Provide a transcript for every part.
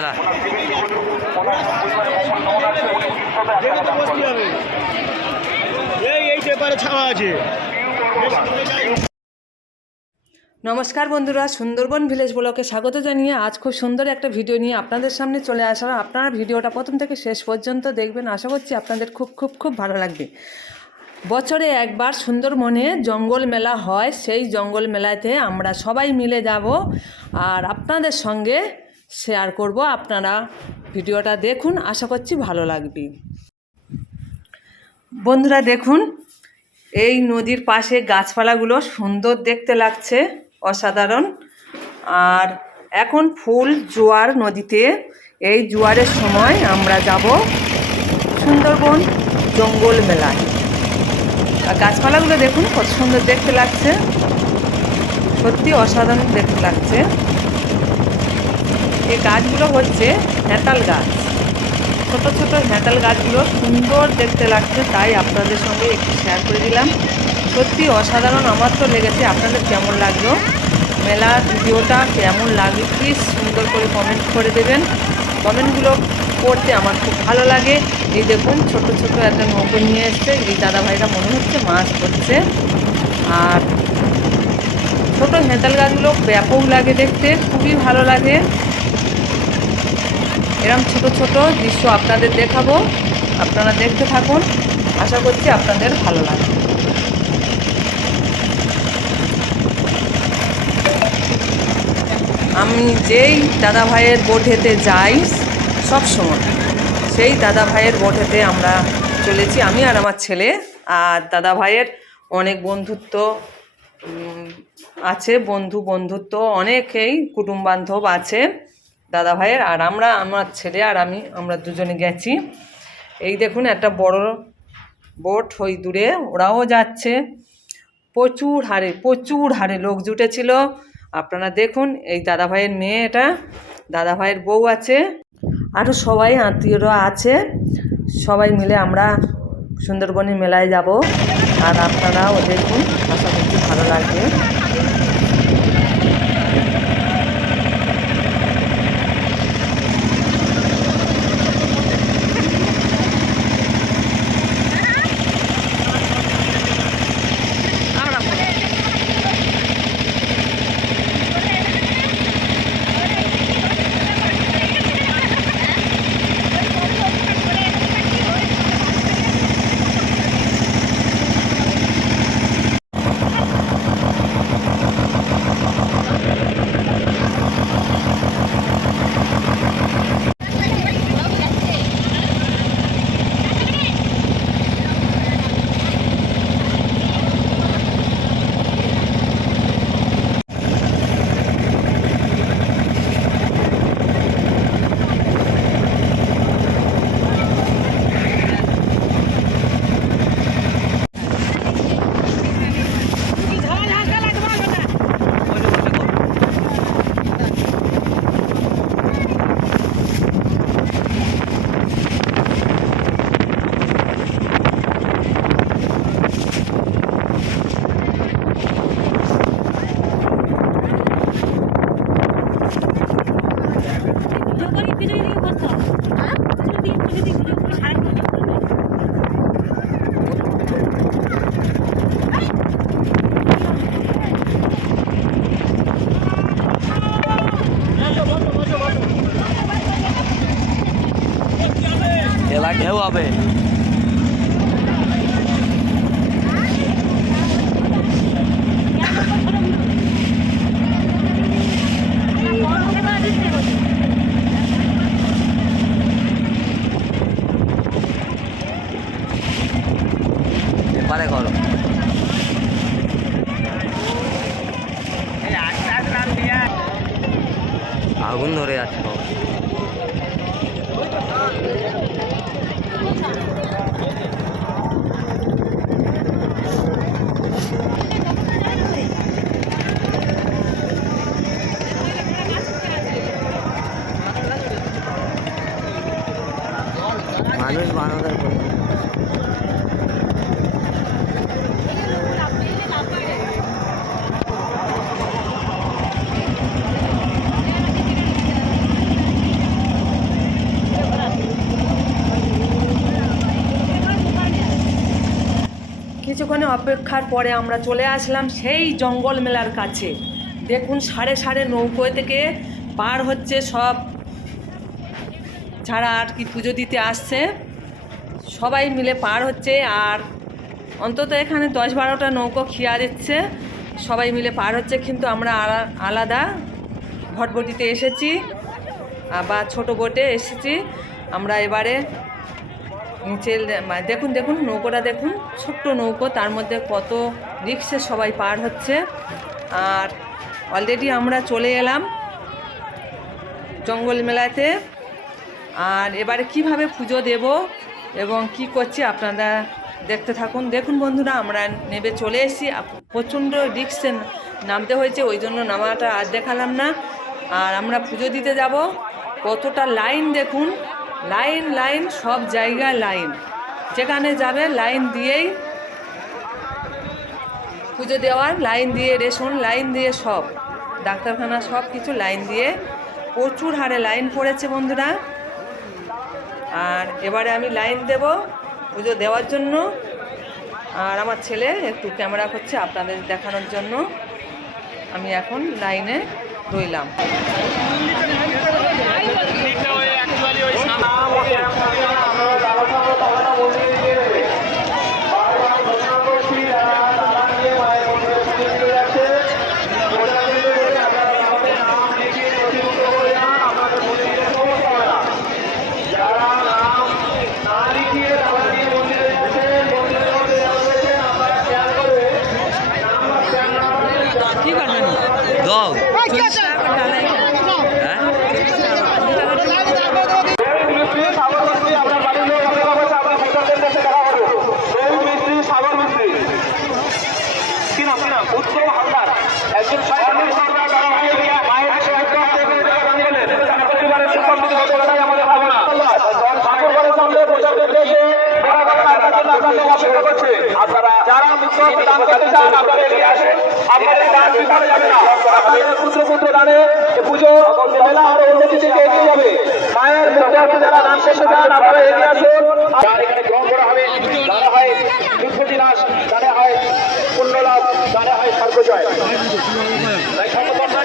चला নমস্কার বন্ধুরা, সুন্দরবন ভিলেজ ব্লগে স্বাগত জানিয়ে আজ খুব সুন্দর একটা ভিডিও নিয়ে আপনাদের সামনে চলে আসলাম। আপনারা ভিডিওটা প্রথম থেকে শেষ পর্যন্ত দেখবেন, আশা করছি আপনাদের খুব খুব খুব ভালো লাগবে। বছরে একবার সুন্দরবনে জঙ্গল মেলা হয়, সেই জঙ্গল মেলাতে আমরা সবাই মিলে যাব আর আপনাদের সঙ্গে শেয়ার করব। আপনারা ভিডিওটা দেখুন, আশা করছি ভালো লাগবে। বন্ধুরা দেখুন, এই নদীর পাশে গাছপালাগুলো সুন্দর দেখতে লাগছে, অসাধারণ। আর এখন ফুল জোয়ার নদীতে, এই জোয়ারের সময় আমরা যাব সুন্দরবন জঙ্গল মেলায়। আর গাছপালাগুলো দেখুন কত সুন্দর দেখতে লাগছে, সত্যি অসাধারণ দেখতে লাগছে। এই গাছগুলো হচ্ছে হেঁতাল গাছ, ছোট ছোট হেঁতাল গাছগুলো সুন্দর দেখতে লাগছে, তাই আপনাদের সঙ্গে একটু শেয়ার করে দিলাম। সত্যি অসাধারণ, আমার তো লেগেছে। আপনাদের কেমন লাগলো মেলার ভিডিওটা, কেমন লাগবে প্লিজ সুন্দর করে কমেন্ট করে দেবেন। কমেন্টগুলো পড়তে আমার খুব ভালো লাগে। এই দেখুন ছোট ছোট একটা নৌকো নিয়ে এসছে, এই দাদাভাইরা মনে হচ্ছে মাছ ধরছে। আর ছোট হেঁতাল গাছগুলো ব্যাপক লাগে দেখতে, খুবই ভালো লাগে। এরকম ছোট ছোট দৃশ্য আপনাদের দেখাবো, আপনারা দেখতে থাকুন, আশা করছি আপনাদের ভালো লাগবে। আমি যেই দাদা ভাইয়ের বোটেতে যাই সব সময়, সেই দাদা ভাইয়ের বোটেতে আমরা চলেছি, আমি আর আমার ছেলে। আর দাদা ভাইয়ের অনেক বন্ধুত্ব আছে, বন্ধুত্ব অনেকেই কুটুম বান্ধব আছে দাদা ভাইয়ের। আর আমার ছেলে আর আমরা দুজনে গেছি। এই দেখুন একটা বড় বোট ওই দূরে, ওরাও যাচ্ছে। প্রচুর হারে লোক জুটেছিল। আপনারা দেখুন, এই দাদা ভাইয়ের মেয়ে, এটা দাদা ভাইয়ের বউ আছে, আরও সবাই আত্মীয়রা আছে। সবাই মিলে আমরা সুন্দরবনের মেলায় যাব। আর আপনারাও দেখুন, আশা করছি ভালো লাগবে। এবার ঢেউ হবে। এবারে করো আগুন ধরে যাচ্ছে। মানুষ বানানোর কিছুক্ষণ অপেক্ষার পরে আমরা চলে আসলাম সেই জঙ্গল মেলার কাছে। দেখুন সাড়ে সাড়ে নৌকো থেকে পার হচ্ছে সব যারা আর কি পুজো দিতে আসছে, সবাই মিলে পার হচ্ছে। আর অন্তত এখানে 10-12টা নৌকো খিয়া দিচ্ছে, সবাই মিলে পার হচ্ছে। কিন্তু আমরা আলাদা ভটভটিতে এসেছি বা ছোট বোটে এসেছি আমরা। এবারে নিচে দেখুন দেখুন নৌকোটা দেখুন, ছোট্ট নৌকো, তার মধ্যে কত রিক্সে সবাই পার হচ্ছে। আর অলরেডি আমরা চলে এলাম জঙ্গল মেলাতে। আর এবারে কিভাবে পুজো দেব এবং কি করছি আপনারা দেখতে থাকুন। দেখুন বন্ধুরা, আমরা নেমে চলে এসেছি। প্রচণ্ড রিক্সে নামতে হয়েছে, ওই জন্য নামাটা আর দেখালাম না। আর আমরা পুজো দিতে যাব, কতটা লাইন দেখুন, লাইন লাইন, সব জায়গায় লাইন, যেখানে যাবে লাইন দিয়েই পুজো দেওয়ার, লাইন দিয়ে রেশন, লাইন দিয়ে সব ডাক্তারখানা সব কিছু লাইন দিয়ে, প্রচুর হারে লাইন পড়েছে বন্ধুরা। আর এবারে আমি লাইন দেব পুজো দেওয়ার জন্য। আর আমার ছেলে একটু ক্যামেরা করছে আপনাদের দেখানোর জন্য। আমি এখন লাইনে রইলাম। কি করবেন দাও আপনারা যারা মুক্ত দান করতে চান আপনারা এগিয়ে আসেন। আপনাদের দান বিফলে যাবে না। আপনাদের পুত্র দানে পুজো মেলা আরো উন্নতি দিকে এগিয়ে যাবে। মায়ের মুক্ত যারা দান করতে চান আপনারা এগিয়ে আসুন। আর এখানে গ্রহণ করা হবে, দানে হয় দুর্গতি নাশ, দানে হয় পুণ্য লাভ, দানে হয় স্বর্গজয়। তাই সর্বপ্রথম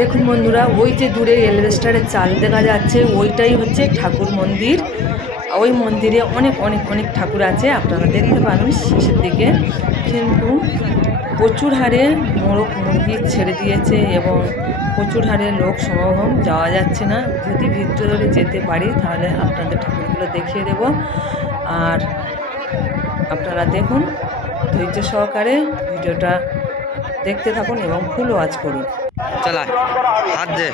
দেখুন বন্ধুরা, ওই যে দূরে এলভেস্টারের চাল দেখা যাচ্ছে, ওইটাই হচ্ছে ঠাকুর মন্দির। ওই মন্দিরে অনেক অনেক অনেক ঠাকুর আছে, আপনারা দেখতে পাবেন শেষের দিকে। কিন্তু প্রচুর হারে মোরগ মুরগি ছেড়ে দিয়েছে এবং প্রচুর হারে লোক সমাগম, যাওয়া যাচ্ছে না। যদি ভিতরে যেতে পারি তাহলে আপনাদের ঠাকুরগুলো দেখিয়ে দেব। আর আপনারা দেখুন, ধৈর্য সহকারে ভিডিওটা দেখতে থাকুন এবং ফুল ওয়াচ করুন। চলা হাত দে।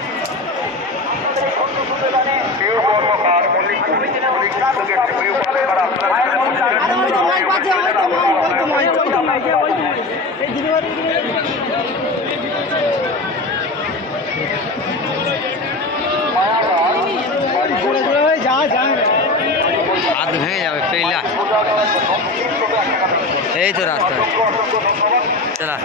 হাত ভেঙে যাবে পেইলা। এই তো রাস্তা, চলা।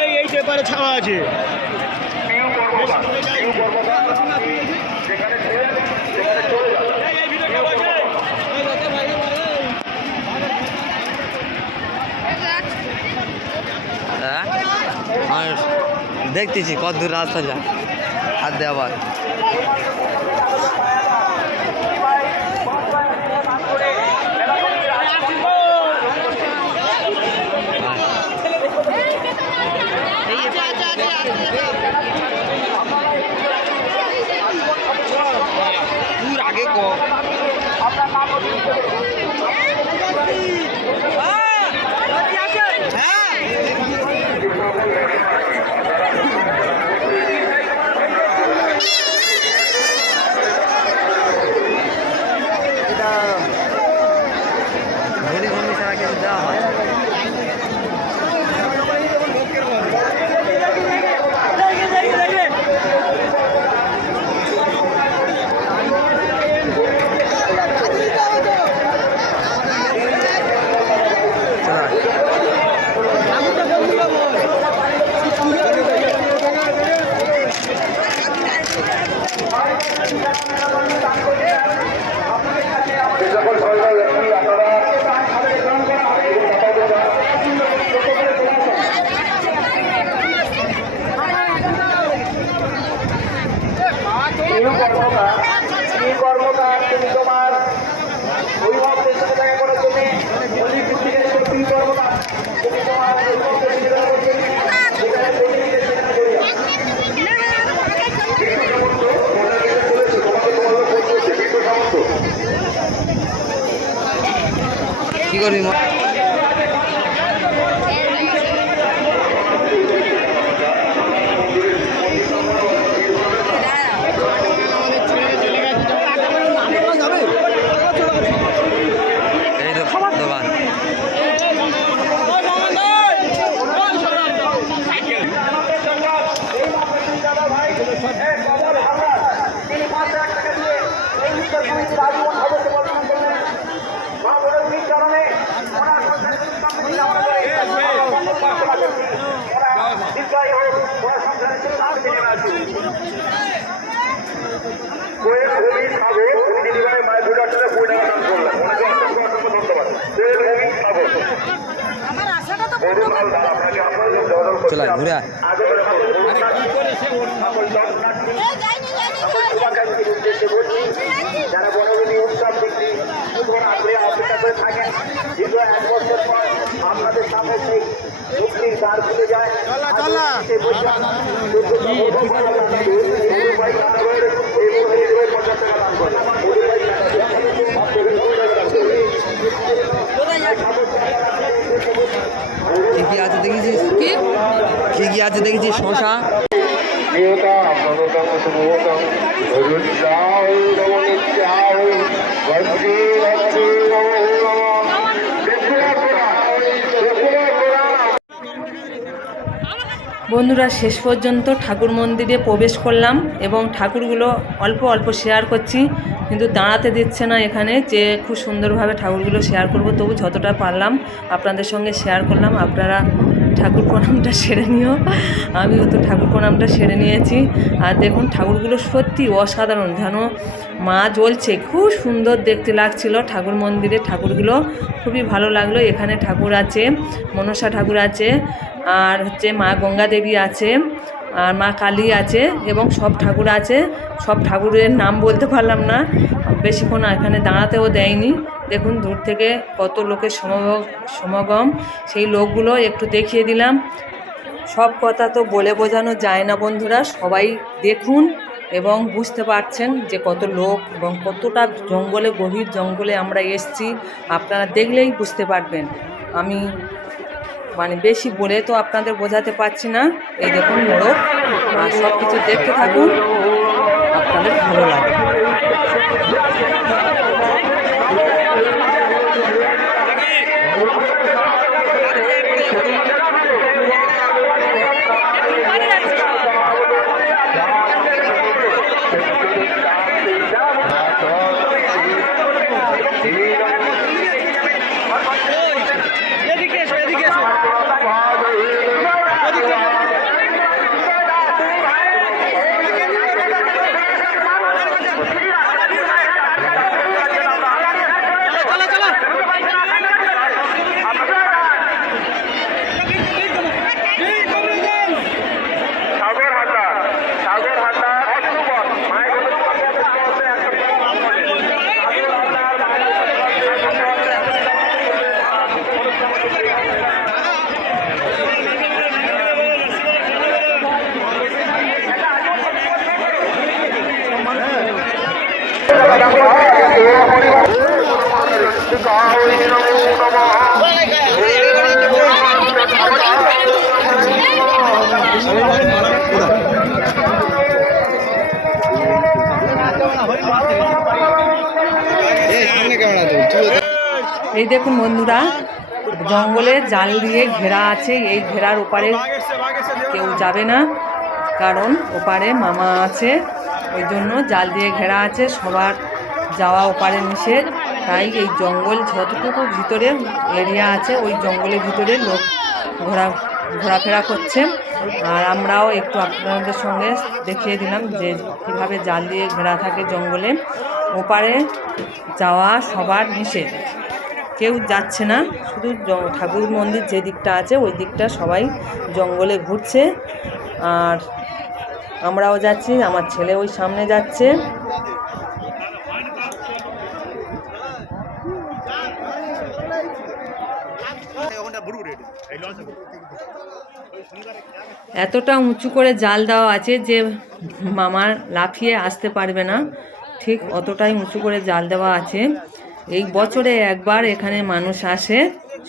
এই পেপারে ছাড়া আছে। দেখতেছি কত দূর রাস্তা যা, হাত দে আবার। চল ঘুরে আয়। যারা বনভূমি উৎসব দেখতে অপেক্ষা করে থাকেন, দীর্ঘ 1 বছর পর আপনাদের সামনে সেই মুক্তির দ্বার খুলে যায়। কি কি আছে দেখেছিস? কি কি আছে দেখেছিস? শশা, বন্ধুরা শেষ পর্যন্ত ঠাকুর মন্দিরে প্রবেশ করলাম এবং ঠাকুরগুলো অল্প অল্প শেয়ার করছি, কিন্তু দাঁড়াতে দিচ্ছে না এখানে, যে খুব সুন্দরভাবে ঠাকুরগুলো শেয়ার করব, তবু যতটা পারলাম আপনাদের সঙ্গে শেয়ার করলাম। আপনারা ঠাকুর প্রণামটা সেরে নিও, আমিও তো ঠাকুর প্রণামটা সেরে নিয়েছি। আর দেখুন ঠাকুরগুলো সত্যি অসাধারণ, যেন মা জ্বলছে, খুব সুন্দর দেখতে লাগছিল ঠাকুর মন্দিরে। ঠাকুরগুলো খুবই ভালো লাগলো। এখানে ঠাকুর আছে, মনসা ঠাকুর আছে, আর হচ্ছে মা গঙ্গা দেবী আছে, আর মা কালী আছে, এবং সব ঠাকুর আছে। সব ঠাকুরের নাম বলতে পারলাম না, বেশিক্ষণ এখানে দাঁড়াতেও দেয়নি। দেখুন দূর থেকে কত লোকের সমাগম, সেই লোকগুলো একটু দেখিয়ে দিলাম। সব কথা তো বলে বোঝানো যায় না বন্ধুরা, সবাই দেখুন এবং বুঝতে পারছেন যে কত লোক এবং কতটা জঙ্গলে, গভীর জঙ্গলে আমরা এসেছি। আপনারা দেখলেই বুঝতে পারবেন। আমি বেশি বলে তো আপনাদের বোঝাতে পারছি না। এই দেখুন মোড়ক, আর সব কিছু দেখতে থাকুন, আপনাদের ভালো লাগে। এই দেখুন বন্ধুরা, জঙ্গলে জাল দিয়ে ঘেরা আছে। এই ঘেরার ওপারে কেউ যাবে না, কারণ ওপারে মামা আছে, ওই জন্য জাল দিয়ে ঘেরা আছে। সবার যাওয়া ওপারে নিষেধ। তাই এই জঙ্গল যতটুকু ভিতরে এরিয়া আছে, ওই জঙ্গলের ভিতরে লোক ঘোরাফেরা করছে। আর আমরাও একটু আপনাদের সঙ্গে দেখিয়ে দিলাম যে কীভাবে জাল দিয়ে ঘেরা থাকে জঙ্গলে। ওপারে যাওয়া সবার নিষেধ, কেউ যাচ্ছে না, শুধু ঠাকুর মন্দির যে দিকটা আছে ওই দিকটা সবাই জঙ্গলে ঘুরছে। আর আমরাও যাচ্ছি, আমার ছেলে ওই সামনে যাচ্ছে। এতটা উঁচু করে জাল দেওয়া আছে যে মামার লাফিয়ে আসতে পারবে না, ঠিক অতটাই উঁচু করে জাল দেওয়া আছে। এই বছরে একবার এখানে মানুষ আসে,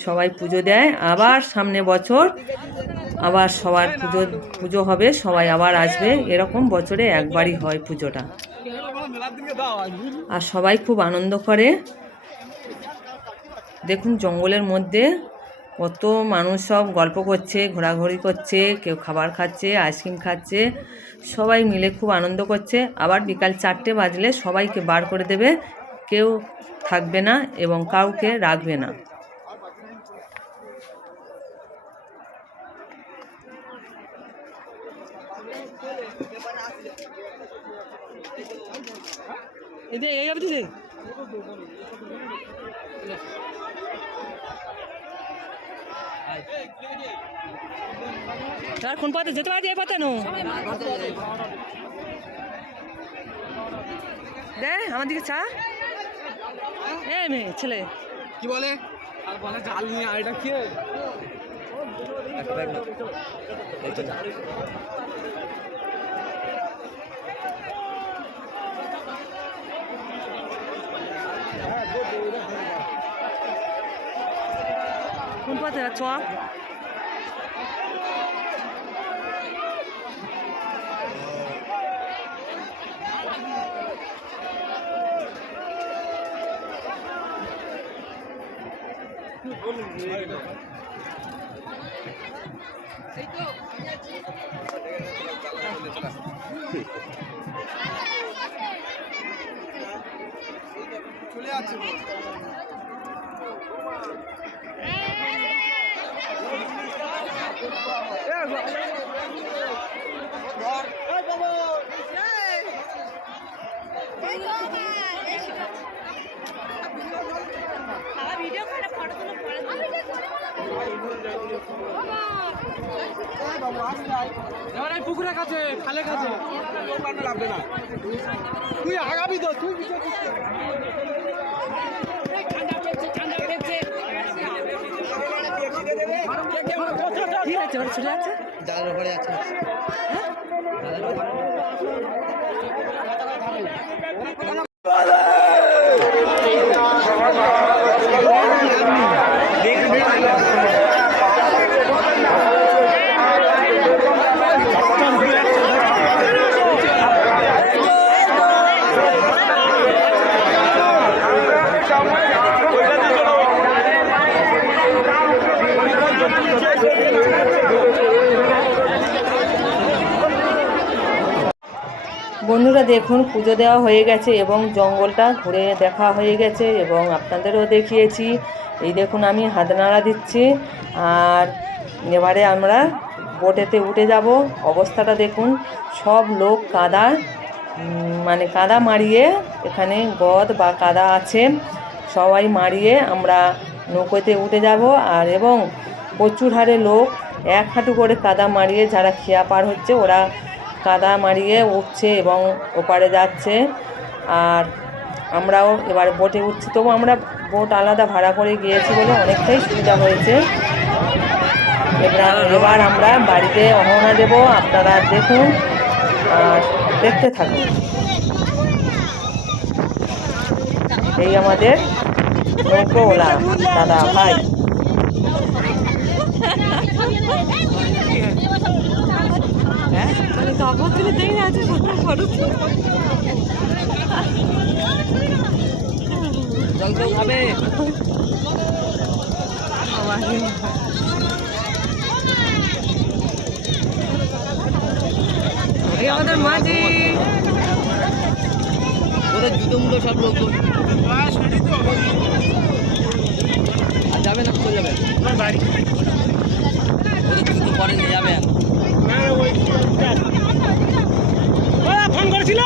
সবাই পুজো দেয়, আবার সামনে বছর আবার সবার পুজো হবে, সবাই আবার আসবে। এরকম বছরে একবারই হয় পুজোটা, আর সবাই খুব আনন্দ করে। দেখুন জঙ্গলের মধ্যে কত মানুষ সব গল্প করছে, ঘোরাঘুরি করছে, কেউ খাবার খাচ্ছে, আইসক্রিম খাচ্ছে, সবাই মিলে খুব আনন্দ করছে। আবার বিকাল 4টে বাজলে সবাইকে বার করে দেবে, কেউ থাকবে না এবং কাউকে রাখবে না। স্যার কোন পথে যেতে পারি? এই পথে নো দে আমার দিকে চা। এ মেয়ে ছেলে কি বলে? আর বলে জাল নিয়ে আইটা খেয়ে একটা ব্যাগ না এই তো কোন পথে যাচ্ছ? চলে যাচ্ছে পুকুরের কাছে খালের কাছে লাগবে না তুই আগাবি তো তুই ঠিক আছে ওরা চলে যাচ্ছে। জালের উপরে আছে জালের উপরে বন্ধুরা দেখুন পুজো দেওয়া হয়ে গেছে এবং জঙ্গলটা ঘুরে দেখা হয়ে গেছে এবং আপনাদেরও দেখিয়েছি। এই দেখুন আমি হাত নাড়া দিচ্ছি আর এবারে আমরা বোটেতে উঠে যাব। অবস্থাটা দেখুন, সব লোক কাদা মানে কাদা মারিয়ে, এখানে গদ বা কাদা আছে, সবাই মারিয়ে আমরা নৌকোতে উঠে যাব। আর এবং প্রচুর হারে লোক এক হাঁটু করে কাদা মারিয়ে, যারা খেয়া পার হচ্ছে ওরা কাদা মারিয়ে উঠছে এবং ওপারে যাচ্ছে। আর আমরাও এবারে বোটে উঠছি, তবু আমরা বোট আলাদা ভাড়া করে গিয়েছি বলে অনেকটাই সুবিধা হয়েছে। এবার আমরা বাড়িতে রওনা দেব। আপনারা দেখুন আর দেখতে থাকুন। এই আমাদের নৌকোওয়ালা দাদা ভাই। জল কেউ খাবে? আমাদের মাঝি ওদের জুতো মুটো সব লোক আর যাবে না, চলে যাবে ওদের জুতো পরে নিয়ে যাবে। ফোন করেছিল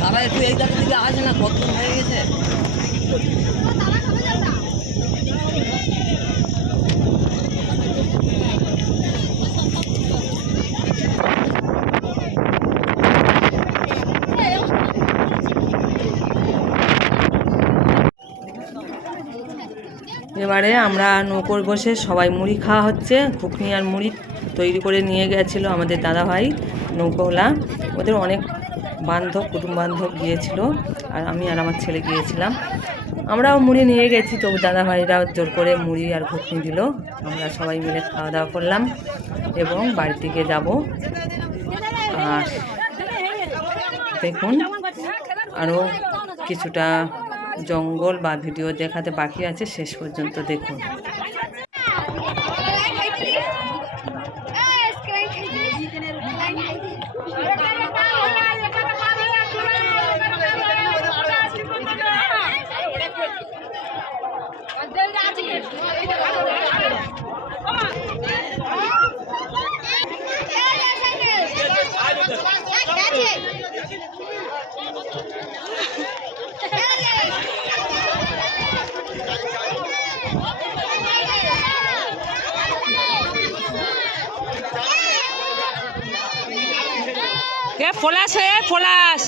তারা একটু এই জায়গা থেকে আসে না, কত হয়ে গেছে। এবারে আমরা নৌকোর বসে সবাই মুড়ি খাওয়া হচ্ছে। ঘুগনি আর মুড়ি তৈরি করে নিয়ে গেছিলো আমাদের দাদাভাই নৌকোওয়ালা। ওদের অনেক বান্ধব, কুটুম বান্ধব গিয়েছিল আর আমি আর আমার ছেলে গিয়েছিলাম। আমরাও মুড়ি নিয়ে গেছি, তবু দাদাভাইরা জোর করে মুড়ি আর ঘুগনি দিল। আমরা সবাই মিলে খাওয়া দাওয়া করলাম এবং বাড়ির দিকে যাব। আর দেখুন আরও কিছুটা জঙ্গল বা ভিডিও দেখাতে বাকি আছে, শেষ পর্যন্ত দেখুন। এ পলাশ পলাশ।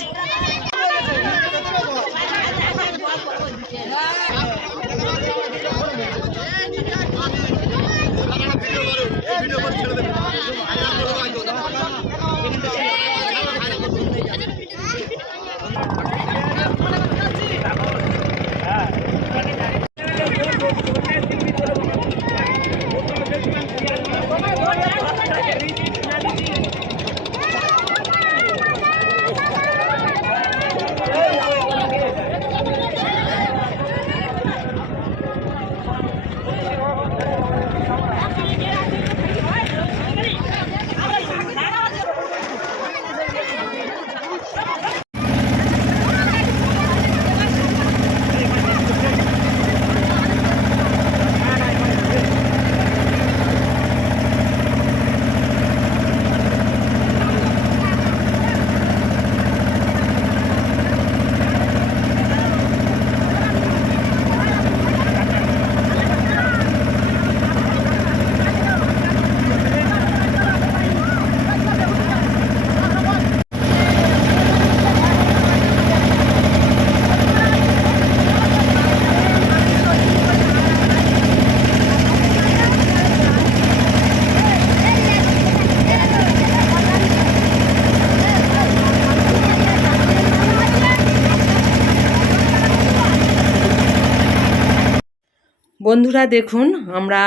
বন্ধুরা দেখুন, আমরা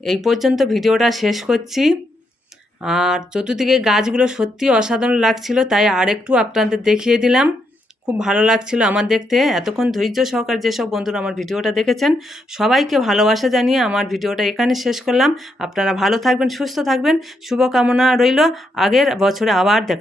এই পর্যন্ত ভিডিওটা শেষ করছি। আর চতুর্দিকে গাছগুলো সত্যি অসাধারণ লাগছিল, তাই আরেকটু আপনাদের দেখিয়ে দিলাম। খুব ভালো লাগছিল আমার দেখতে। এতক্ষণ ধৈর্য সহকারে যেসব বন্ধুরা আমার ভিডিওটা দেখেছেন সবাইকে ভালোবাসা জানিয়ে আমার ভিডিওটা এখানে শেষ করলাম। আপনারা ভালো থাকবেন, সুস্থ থাকবেন, শুভকামনা রইল। আগের বছরে আবার দেখা।